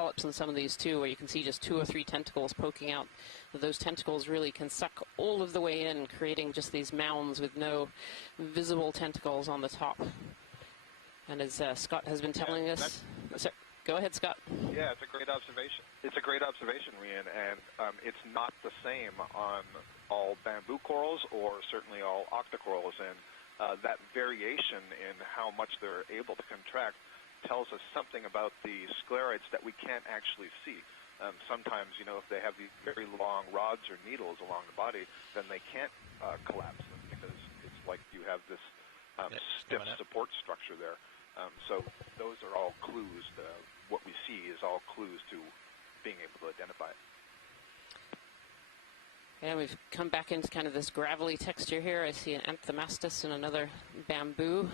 polyps in some of these too, where you can see just 2 or 3 tentacles poking out. Those tentacles really can suck all of the way in, creating just these mounds with no visible tentacles on the top. And as Scott has been telling us, sorry, go ahead, Scott. Yeah, it's a great observation. It's a great observation, Rian, and it's not the same on all bamboo corals or certainly all octocorals, and that variation in how much they're able to contract tells us something about the sclerites that we can't actually see. Sometimes, you know, if they have these very long rods or needles along the body, then they can't collapse them because it's like you have this stiff support structure there. So those are all clues. What we see is all clues to being able to identify it. And we've come back into kind of this gravelly texture here. I see an Anthemastus and another bamboo.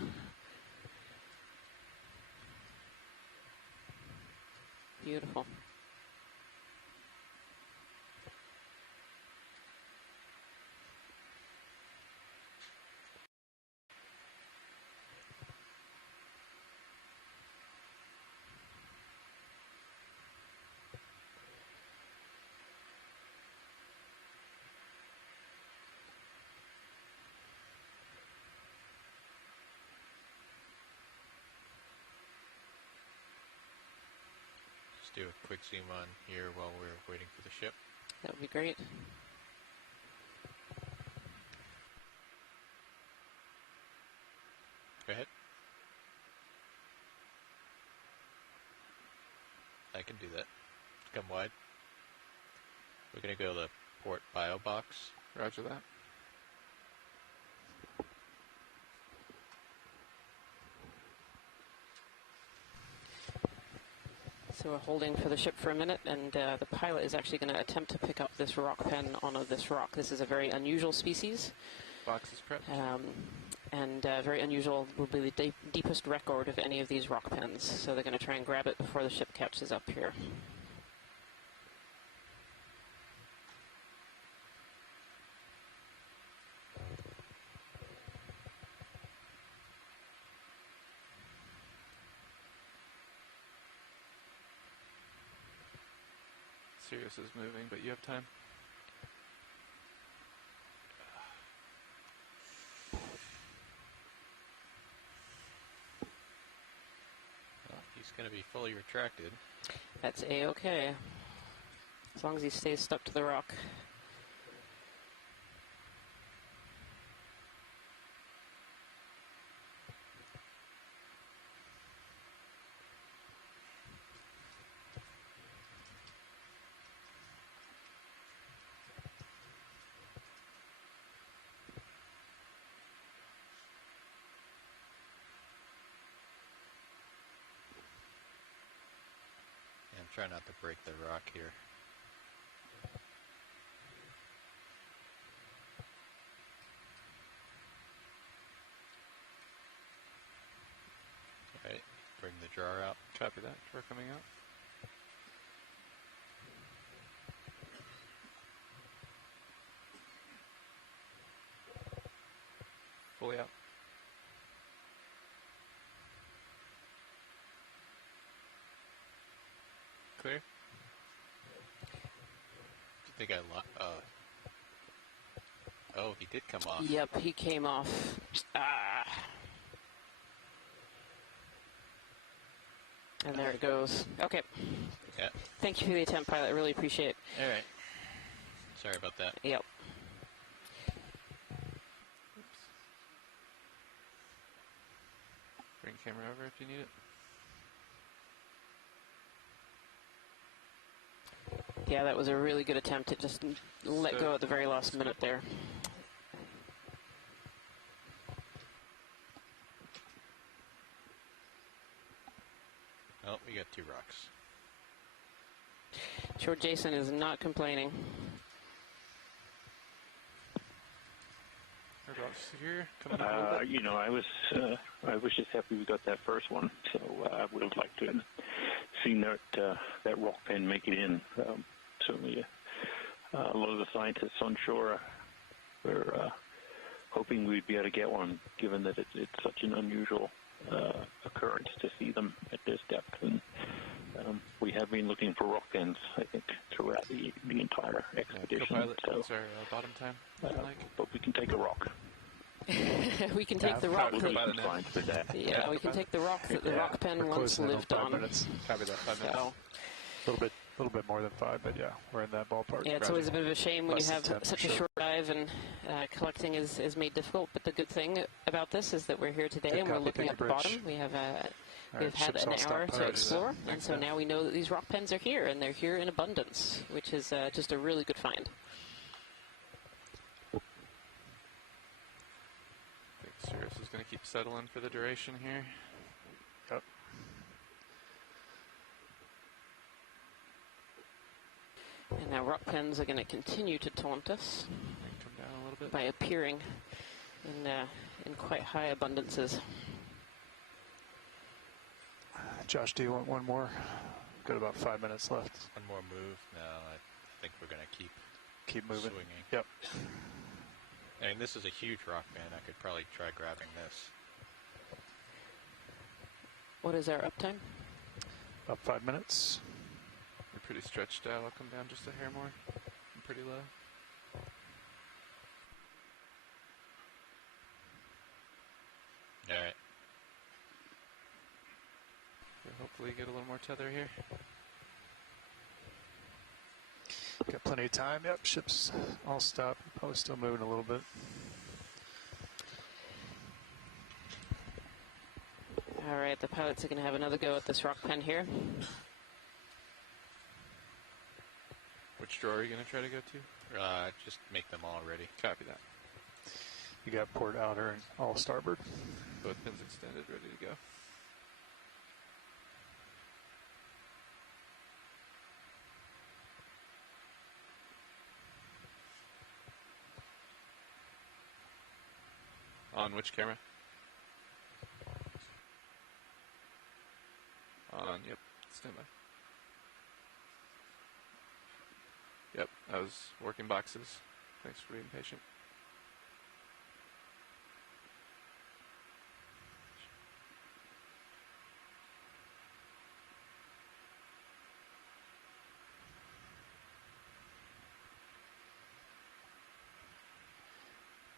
Beautiful. Do a quick zoom on here while we're waiting for the ship. That would be great. Go ahead. I can do that. Come wide. We're going to go to the port bio box. Roger that. So we're holding for the ship for a minute, and the pilot is actually going to attempt to pick up this rock pen on this rock. This is a very unusual species. Box is prepped. And very unusual, will be the deepest record of any of these rock pens. So they're going to try and grab it before the ship catches up here. Sirius is moving, but you have time. Well, he's going to be fully retracted. That's A-okay, as long as he stays stuck to the rock. Try not to break the rock here. All right, bring the jar out. Copy that. Jar coming out. Fully out. Clear? Do you think oh, he did come off. Yep, he came off. And there it goes. Okay. Yeah. Thank you for the attempt, pilot. I really appreciate it. All right. Sorry about that. Yep. Oops. Bring camera over if you need it. Yeah, that was a really good attempt. It just let go at the very last minute there. Oh, we got 2 rocks. Sure, Jason is not complaining. Here, coming up a little bit. You know, I was just happy we got that first one, so I would have liked to have seen that rock pen make it in. Certainly, a lot of the scientists on shore were hoping we'd be able to get one, given that it's such an unusual occurrence to see them at this depth. And We have been looking for rock pens, I think, throughout the entire expedition. Co-pilot, So, what's our bottom time looking like? but we can take a rock. We can take the rock. We'll do About some an science with that. Yeah, we can take the rock that the rock pen We're once closing in on lived 5 on. minutes. Copy that, 5 minutes. So, A little bit more than 5, but yeah, we're in that ballpark. yeah, it's always a bit of a shame when you Less than have 10 for such a sure. short dive and collecting is made difficult. But the good thing about this is that we're here today Good and we're copy, looking take at the the bridge. bottom. We have All we've right, had ships an all stop hour to prior explore, that. and so now we know that these rock pens are here, and they're here in abundance, which is just a really good find. I think Cirrus is going to keep settling for the duration here. Yep. And now rock pens are going to continue to taunt us Come down a little bit. by appearing in quite high abundances. Josh, do you want one more? Got about 5 minutes left. One more move. No, I think we're going to Keep moving. swinging. Yep. I mean, this is a huge rock band. I could probably try grabbing this. What is our uptime? About 5 minutes. We're pretty stretched out. I'll come down just a hair more. I'm pretty low. All right. We'll hopefully get a little more tether here. Got plenty of time. Yep, ships all stopped. Probably still moving a little bit. All right, the pilots are going to have another go at this rock pen here. Which drawer are you going to try to go to? Just make them all ready. Copy that. You got port outer and all starboard. Both pins extended, ready to go. On which camera? On, yep. Stand by. Yep, I was working boxes. Thanks for being patient.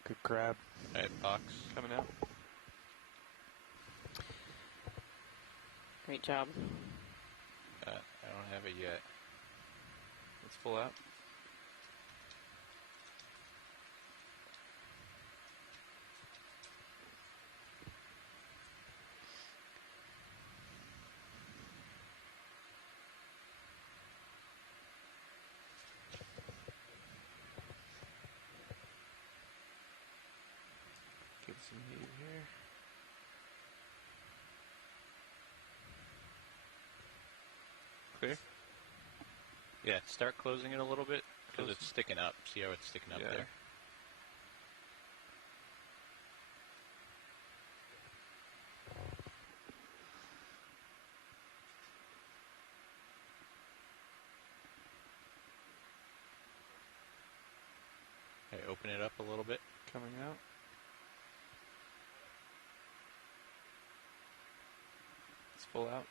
Good grab. All right, box. Coming out. Great job. I don't have it yet. It's full out. Get some heat here. Clear? Yeah, start closing it a little bit because Close it's sticking up. See how it's sticking up Yeah. there? Okay, open it up a little bit. Coming out. It's full out.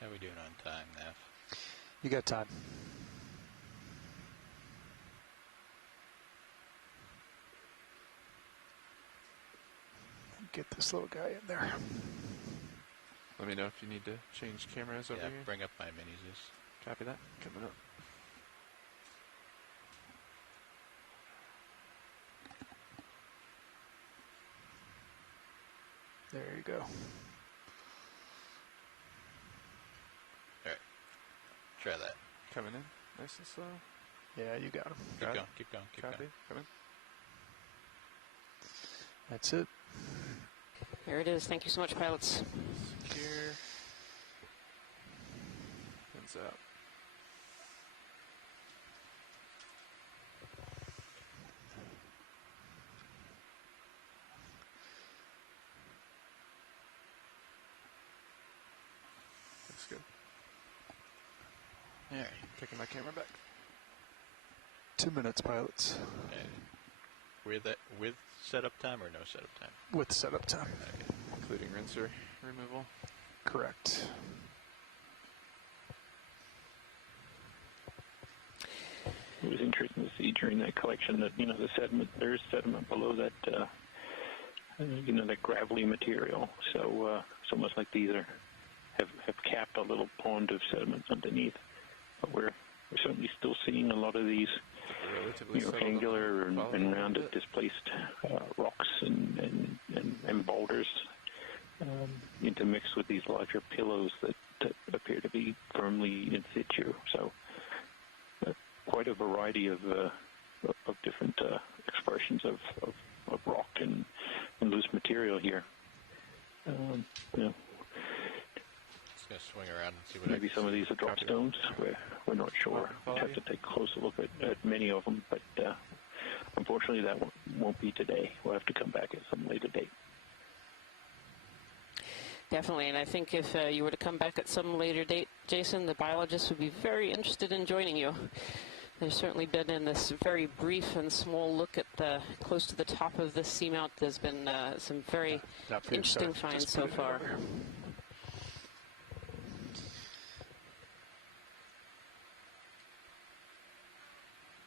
How are we doing on time, Nav? You got time. Get this little guy in there. Let me know if you need to change cameras over Yeah, here. bring up my minis. Copy that. Coming up. There you go. Try that. Coming in. Nice and slow. Yeah, you got him. Keep Got it. going, keep going, keep Copy. going. Coming. That's it. There it is. Thank you so much, pilots. Secure. Pins out. Looks good. All right. Taking my camera back. 2 minutes, pilots. Okay. With setup time or no setup time? With setup time. Okay. Including rinser removal. Correct. It was interesting to see during that collection that, the sediment, there's sediment below that, that gravelly material. So it's almost like these have capped a little pond of sediment underneath. But we're certainly still seeing a lot of these angular and rounded displaced rocks and boulders intermixed with these larger pillows that appear to be firmly in situ. So quite a variety of different expressions of rock and loose material here. Just going to swing around and see what maybe some of these are drop stones. We're not sure. We'll have to take a closer look at many of them, but unfortunately that won't be today. We'll have to come back at some later date. Definitely, and I think if you were to come back at some later date, Jason, the biologists would be very interested in joining you. There's certainly been, in this very brief and small look at close to the top of this seamount, there's been some very interesting finds so far.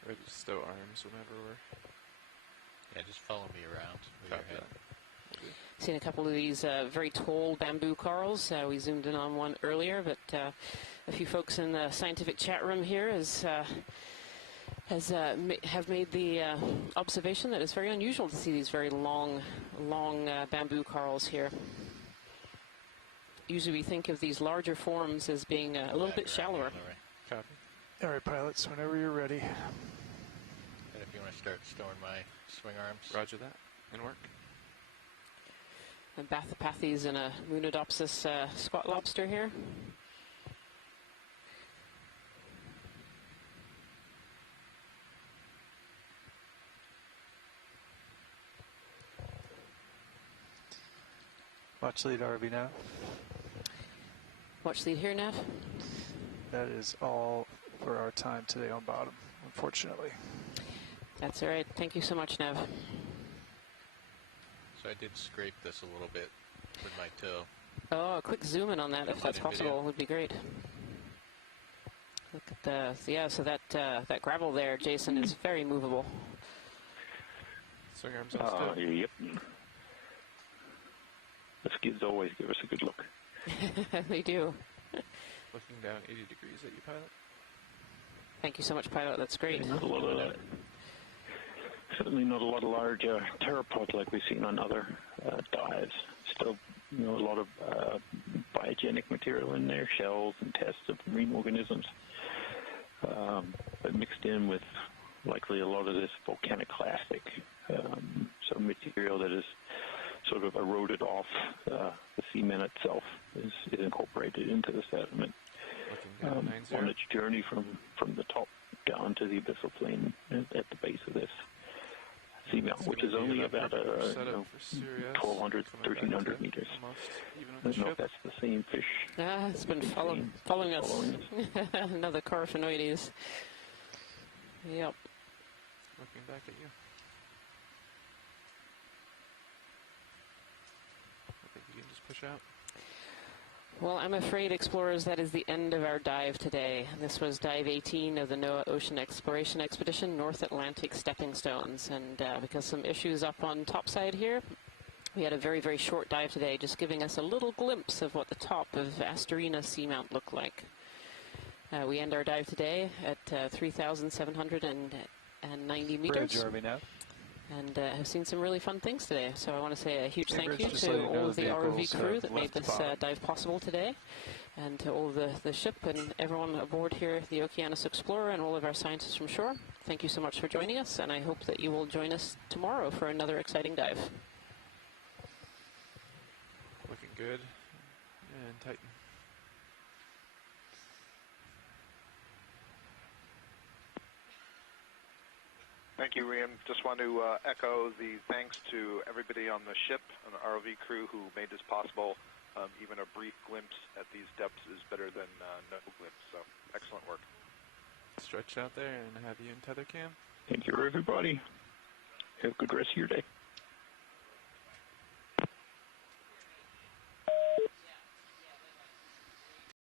Ready to stow arms whenever we're... Yeah, just follow me around with your head. Seen a couple of these very tall bamboo corals. We zoomed in on one earlier, but a few folks in the scientific chat room here have made the observation that it's very unusual to see these very long bamboo corals here. Usually we think of these larger forms as being a little bit shallower. Copy. All right, pilots, whenever you're ready. And if you want to start storing my swing arms. Roger that. In work. A Bathypathes and a Munidopsis squat lobster here. Watch lead RV now. Watch lead here, Nav. That is all for our time today on bottom, unfortunately. That's all right. Thank you so much, Nav. So I did scrape this a little bit with my toe. Oh, a quick zoom in on that, if that's possible, would be great. Look at so that gravel there, Jason, is very movable. Swing arms on still. Yep. The skids always give us a good look. They do. Looking down 80 degrees at you, pilot. Thank you so much, pilot. That's great. Certainly not a lot of large pteropods like we've seen on other dives. Still, a lot of biogenic material in there, shells and tests of marine organisms, but mixed in with likely a lot of this volcaniclastic, so material that is sort of eroded off the cement itself is incorporated into the sediment on its journey from the top down to the abyssal plain at the base of this seamount, which is only about 1,200, 1,300 meters. I don't know if that's the same fish. It's been following us. Another Coryphaenoides. Yep. Looking back at you. I think you can just push out. Well, I'm afraid, explorers, that is the end of our dive today. This was dive 18 of the NOAA Ocean Exploration Expedition, North Atlantic Stepping Stones. And because some issues up on topside here, we had a very, very short dive today, just giving us a little glimpse of what the top of Asterina Seamount looked like. We end our dive today at 3,790 meters. Bridge, RV now. And have seen some really fun things today. So I want to say a huge thank you to all of the ROV crew that made this dive possible today, and to all the ship and everyone aboard here, the Okeanos Explorer, and all of our scientists from shore. Thank you so much for joining us, and I hope that you will join us tomorrow for another exciting dive. Looking good. And tighten. Thank you, Rian. Just want to echo the thanks to everybody on the ship and the ROV crew who made this possible. Even a brief glimpse at these depths is better than no glimpse, so excellent work. stretch out there and have you in tether cam. Thank you, everybody. Have a good rest of your day.